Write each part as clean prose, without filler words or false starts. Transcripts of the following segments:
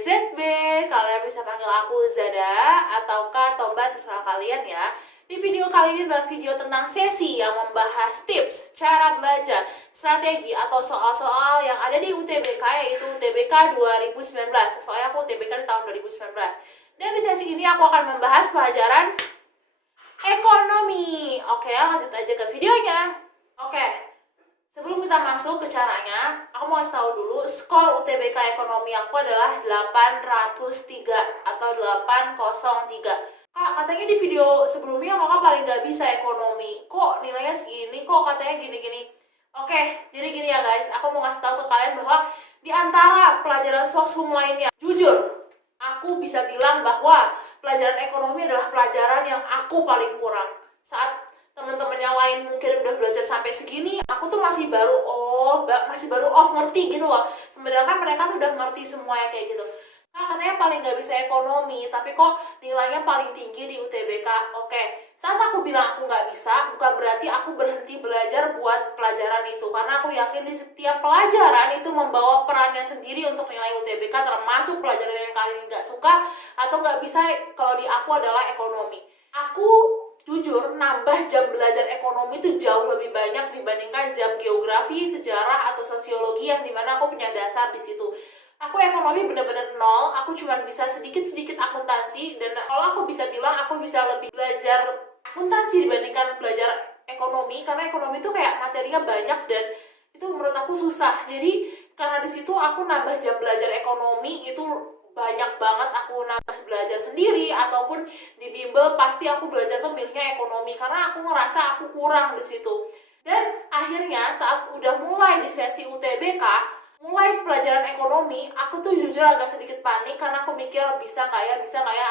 ZB. Kalian bisa panggil aku Zada ataukah Tomba, terserah kalian ya. Di video kali ini adalah video tentang sesi yang membahas tips, cara belajar, strategi atau soal-soal yang ada di UTBK, yaitu UTBK 2019. Soalnya aku UTBK di tahun 2019. Dan di sesi ini aku akan membahas pelajaran ekonomi. Oke, lanjut aja ke videonya. Oke. Sebelum kita masuk ke caranya, aku mau kasih tahu dulu skor UTBK ekonomi aku adalah 803 atau 803. Kak, katanya di video sebelumnya kakak paling gak bisa ekonomi. Kok nilainya segini? Kok katanya gini-gini? Oke, jadi gini ya guys, aku mau kasih tahu ke kalian bahwa di antara pelajaran sosum lainnya, jujur, aku bisa bilang bahwa pelajaran ekonomi adalah pelajaran yang aku paling kurang. Saat teman-teman yang lain mungkin udah belajar sampai segini, aku tuh masih baru ngerti gitu loh. Sedangkan mereka tuh udah ngerti semuanya kayak gitu. Nah, katanya paling gak bisa ekonomi, tapi kok nilainya paling tinggi di UTBK. Oke, saat aku bilang aku gak bisa, bukan berarti aku berhenti belajar buat pelajaran itu. Karena aku yakin di setiap pelajaran itu membawa perannya sendiri untuk nilai UTBK, termasuk pelajaran yang kalian gak suka atau gak bisa. Kalau di aku adalah ekonomi. Aku jujur, nambah jam belajar ekonomi itu jauh lebih banyak dibandingkan jam geografi, sejarah, atau sosiologi yang dimana aku punya dasar di situ. Aku ekonomi bener-bener nol, aku cuma bisa sedikit-sedikit akuntansi, dan kalau aku bisa bilang aku bisa lebih belajar akuntansi dibandingkan belajar ekonomi, karena ekonomi itu kayak materinya banyak dan itu menurut aku susah. Jadi karena di situ aku nambah jam belajar ekonomi itu banyak banget, aku nambah belajar sendiri ataupun di bimbel pasti aku belajar tuh milihnya ekonomi karena aku ngerasa aku kurang di situ. Dan akhirnya saat udah mulai di sesi UTBK, mulai pelajaran ekonomi, aku tuh jujur agak sedikit panik karena aku mikir bisa nggak ya.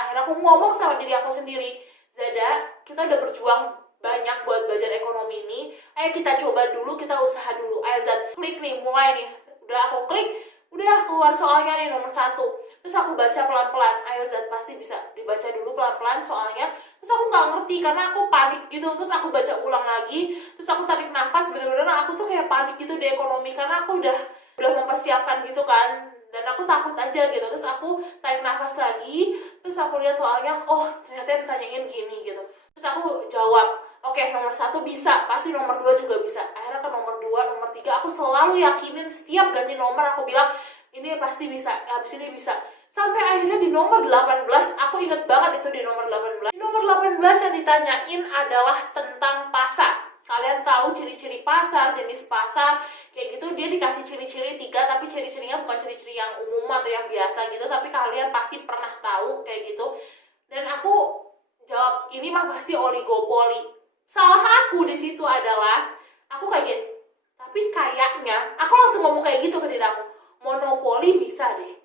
Akhirnya aku ngomong sama diri aku sendiri, Zada, kita udah berjuang banyak buat belajar ekonomi ini, ayo kita coba dulu, kita usaha dulu. Ayo Zad, klik nih, mulai nih. Udah aku klik, udah keluar soalnya nih nomor 1. Terus aku baca pelan-pelan. Ayo Zad, pasti bisa. Dibaca dulu pelan-pelan soalnya. Terus aku nggak ngerti karena aku panik gitu. Terus aku baca ulang lagi. Terus aku tarik nafas. Bener-bener aku tuh kayak panik gitu di ekonomi karena aku udah mempersiapkan gitu kan. Dan aku takut aja gitu. Terus aku tarik nafas lagi. Terus aku lihat soalnya, oh ternyata ditanyain gini gitu. Terus aku jawab, oke, nomor 1 bisa, pasti nomor 2 juga bisa. Akhirnya ke nomor 2, nomor 3, aku selalu yakinin setiap ganti nomor aku bilang, ini pasti bisa, habis ini bisa. Sampai akhirnya di nomor 18, aku inget banget itu di nomor 18. Di nomor 18 yang ditanyain adalah tentang pasar. Kalian tahu ciri-ciri pasar, jenis pasar, kayak gitu. Dia dikasih ciri-ciri 3, tapi ciri-cirinya bukan ciri-ciri yang umum atau yang biasa gitu, tapi kalian pasti pernah tahu kayak gitu. Dan aku jawab, ini mah pasti oligopoli. Salah aku di situ adalah aku kayak gitu. Tapi kayaknya aku langsung ngomong kayak gitu ke diri aku, monopoli bisa deh.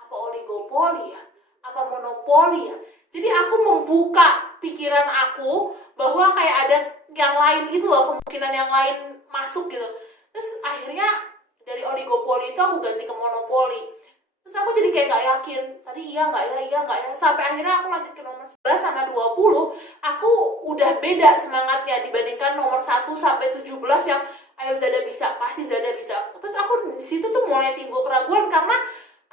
Apa oligopoli ya? Apa monopoli ya? Jadi aku membuka pikiran aku bahwa kayak ada yang lain gitu loh, kemungkinan yang lain masuk gitu. Terus akhirnya dari oligopoli itu aku ganti ke monopoli. Terus aku jadi kayak gak yakin, tadi iya gak ya. Sampai akhirnya aku lanjut ke nomor 11 sama 20, aku udah beda semangatnya dibandingkan nomor 1 sampai 17 yang ayo Zada bisa, pasti Zada bisa. Terus aku di situ tuh mulai timbul keraguan karena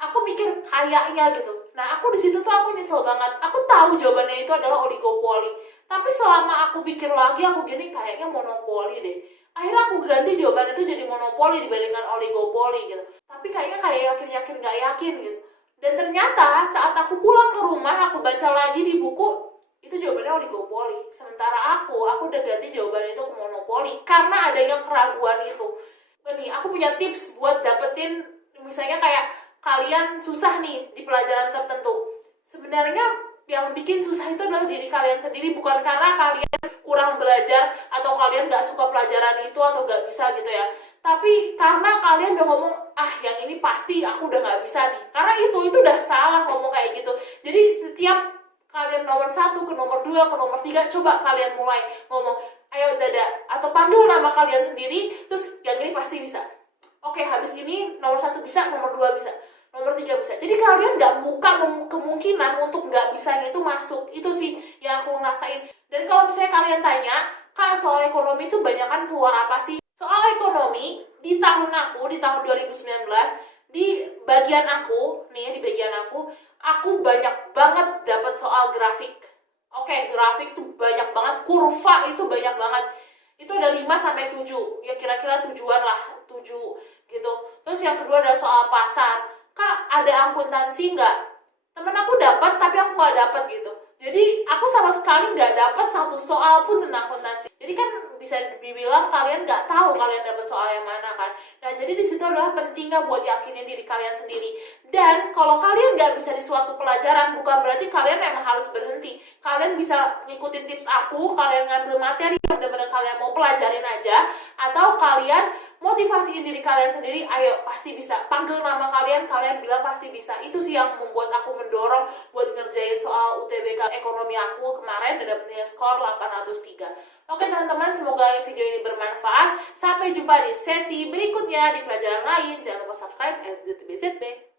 aku mikir kayaknya gitu. Nah, aku di situ tuh aku nyesel banget. Aku tahu jawabannya itu adalah oligopoli. Tapi selama aku pikir lagi, aku gini kayaknya monopoli deh. Akhirnya aku ganti jawaban itu jadi monopoli dibandingkan oligopoli gitu. Tapi kayaknya kayak yakin gak yakin gitu. Dan ternyata saat aku pulang ke rumah, aku baca lagi di buku, itu jawabannya oligopoli. Sementara aku udah ganti jawaban itu ke monopoli karena adanya keraguan itu. Nih, aku punya tips buat dapetin, misalnya kayak kalian susah nih di pelajaran tertentu. Sebenarnya yang bikin susah itu adalah diri kalian sendiri, bukan karena kalian kurang belajar atau kalian gak suka pelajaran itu atau gak bisa gitu ya. Tapi karena kalian udah ngomong, yang ini pasti aku udah gak bisa nih. Karena itu udah salah ngomong kayak gitu. Jadi setiap kalian nomor 1 ke nomor 2 ke nomor 3, coba kalian mulai ngomong, ayo Zada, atau panggil nama kalian sendiri, terus yang ini pasti bisa. Oke, habis ini nomor 1 bisa, nomor 2 bisa, nomor 3 bisa. Jadi kalian gak buka kemungkinan untuk gak bisanya itu masuk. Itu sih yang aku ngerasain. Dan kalau misalnya kalian tanya, Kak, soal ekonomi itu banyakan keluar apa sih? Soal ekonomi, di tahun 2019, di bagian aku nih, di bagian aku banyak banget dapat soal grafik. Oke, grafik tuh banyak banget, kurva itu banyak banget. Itu ada 5 sampai 7. Ya kira-kira tujuan lah, 7 gitu. Terus yang kedua ada soal pasar. Kak, ada akuntansi nggak? Temen aku dapat tapi aku nggak dapat gitu. Jadi aku sama sekali nggak dapat satu soal pun tentang akuntansi. Jadi kan bisa dibilang kalian nggak tahu kalian dapat soal yang mana kan. Nah jadi di situ adalah pentingnya buat yakinin diri kalian sendiri. Dan kalau kalian nggak bisa di suatu pelajaran, bukan berarti kalian emang harus berhenti. Kalian bisa ngikutin tips aku, kalian ngambil materi yang benar-benar kalian mau pelajarin aja, atau kalian motivasiin diri kalian sendiri. Ayo pasti bisa, panggil nama kalian, kalian bilang pasti bisa. Itu sih yang membuat aku mendorong buat ngerjain soal UTBK ekonomi aku kemarin dan dapetnya skor 803. Oke teman-teman, semoga video ini bermanfaat. Sampai jumpa di sesi berikutnya di pelajaran lain. Jangan lupa subscribe @ztbzb.